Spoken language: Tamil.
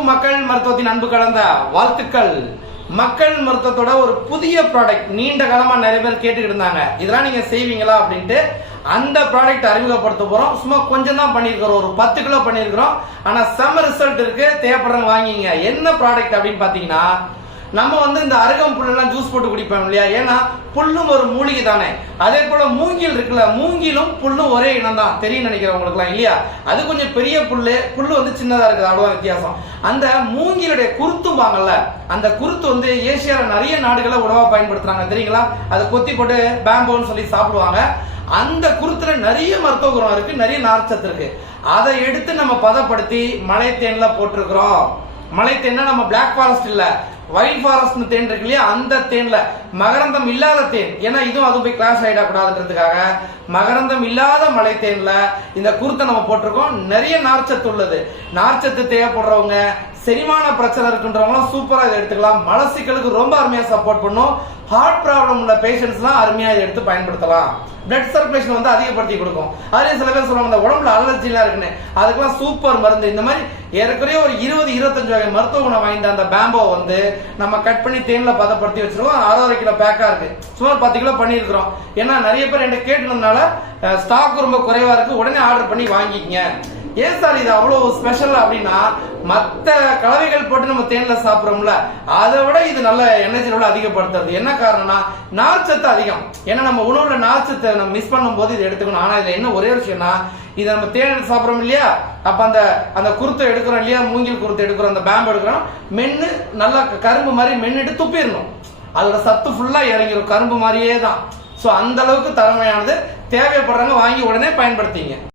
அனைவருக்கும் மக்கள் மருத்துவத்தின் அன்பு கலந்த வாழ்த்துக்கள். மக்கள் மருத்துவத்தோட ஒரு புதிய ப்ராடக்ட் நீண்ட காலமா நிறைய பேர் கேட்டுக்கிட்டு இருந்தாங்க. இதெல்லாம் நீங்க செய்வீங்களா அப்படின்ட்டு அந்த ப்ராடக்ட் அறிமுகப்படுத்த போறோம். சும்மா கொஞ்சம் தான் பண்ணியிருக்கிறோம். ஒரு பத்து கிலோ பண்ணியிருக்கிறோம். ஆனா செம்ம ரிசல்ட் இருக்கு. தேவைப்படுறவங்க வாங்கிங்க. என்ன ப்ராடக்ட் அப்படின்னு பாத்தீங்கன்னா நம்ம வந்து இந்த அருகம் புல்லெல்லாம் ஜூஸ் போட்டு குடிப்போம் இல்லையா? ஏன்னா புல்லும் ஒரு மூலிகை தானே. அதே போல மூங்கில் இருக்குல்ல மூங்கிலும் புல்லும் ஒரே இனம் தான் தெரியும் நினைக்கிறவங்களுக்குலாம் இல்லையா? அது கொஞ்சம் பெரிய புல்லு புல்லு வந்து சின்னதா இருக்குது அவ்வளவுதான் வித்தியாசம். அந்த மூங்கிலுடைய குருத்தும்பாங்கல்ல அந்த குருத்து வந்து ஏசியால நிறைய நாடுகளை உணவா பயன்படுத்துறாங்க தெரியுங்களா? அதை கொத்தி போட்டு பேம்போன்னு சொல்லி சாப்பிடுவாங்க. அந்த குருத்துல நிறைய மருத்துவ குணம் இருக்கு நிறைய நார்ச்சத்து இருக்கு. அதை எடுத்து நம்ம பதப்படுத்தி மலை தேன்ல போட்டிருக்கிறோம். மலை தேன்னா நம்ம பிளாக் ஃபாரஸ்ட் இல்ல. ஒயிட் ஃபாரஸ்ட் தேன் இருக்கு இல்லையா? அந்த தேன்ல மகரந்தம் இல்லாத தேன். ஏன்னா இதுவும் அது போய் கிளாஸ் ஆயிடக்கூடாதுன்றதுக்காக. மகரந்தம் இல்லாத மலை தேன்ல இந்த குருத்தை நம்ம போட்டிருக்கோம். நிறைய நார்ச்சத்து உள்ளது. நார்ச்சத்து தேவைப்படுறவங்க செரிமான பிரச்சனை இருக்குன்றவங்களாம் சூப்பரா இதை எடுத்துக்கலாம். மலசிக்கலுக்கு ரொம்ப அருமையா சப்போர்ட் பண்ணும். ஹார்ட் ப்ராப்ளம் உள்ள பேஷண்ட்ஸ்லாம் அருமையா இதை எடுத்து பயன்படுத்தலாம். பிளட் சர்க்குலேஷன் வந்து அதிகப்படுத்தி கொடுக்கும். அதே சில பேர் சொல்லுவாங்க இந்த உடம்புல அலர்ஜிலாம் இருக்குன்னு. அதுக்கெல்லாம் சூப்பர் மருந்து. இந்த மாதிரி ஏற்கனவே ஒரு இருபது இருபத்தஞ்சு வகை மருத்துவ குணம் வாய்ந்த அந்த பேம்போ வந்து நம்ம கட் பண்ணி தேன்ல பதப்படுத்தி வச்சிருக்கோம் அறுபது கிலோ பேக்கா இருக்கு. சுமார் பத்து கிலோ பண்ணியிருக்கிறோம். ஏன்னா நிறைய பேர் என்கிட்ட கேட்டதுனால ஸ்டாக் ரொம்ப குறைவா இருக்கு. உடனே ஆர்டர் பண்ணி வாங்கிக்கங்க. ஏன் சார் இது அவ்வளவு ஸ்பெஷல் அப்படின்னா மற்ற கலவைகள் போட்டு நம்ம தேன்ல சாப்பிட்றோம்ல அதை விட இது நல்ல எனர்ஜி லெவல் அதிகப்படுத்துறது. என்ன காரணம்னா நார்ச்சத்து அதிகம். ஏன்னா நம்ம உணவுல நார்ச்சத்தை நம்ம மிஸ் பண்ணும்போது இது எடுத்துக்கணும். ஆனா இதுல என்ன ஒரே விஷயம்னா இதை நம்ம தேன் சாப்பிட்றோம் இல்லையா? அப்ப அந்த அந்த குருத்தை எடுக்கிறோம் இல்லையா? மூங்கில் குருத்தை எடுக்கிறோம் அந்த பேம்பு எடுக்கிறோம். மென்னு நல்லா கரும்பு மாதிரி மென்னுட்டு துப்பிடணும். அதோட சத்து ஃபுல்லா இறங்கிரும். கரும்பு மாதிரியே தான். ஸோ அந்த அளவுக்கு திறமையானது தேவைப்படுறவங்க வாங்கி உடனே பயன்படுத்திங்க.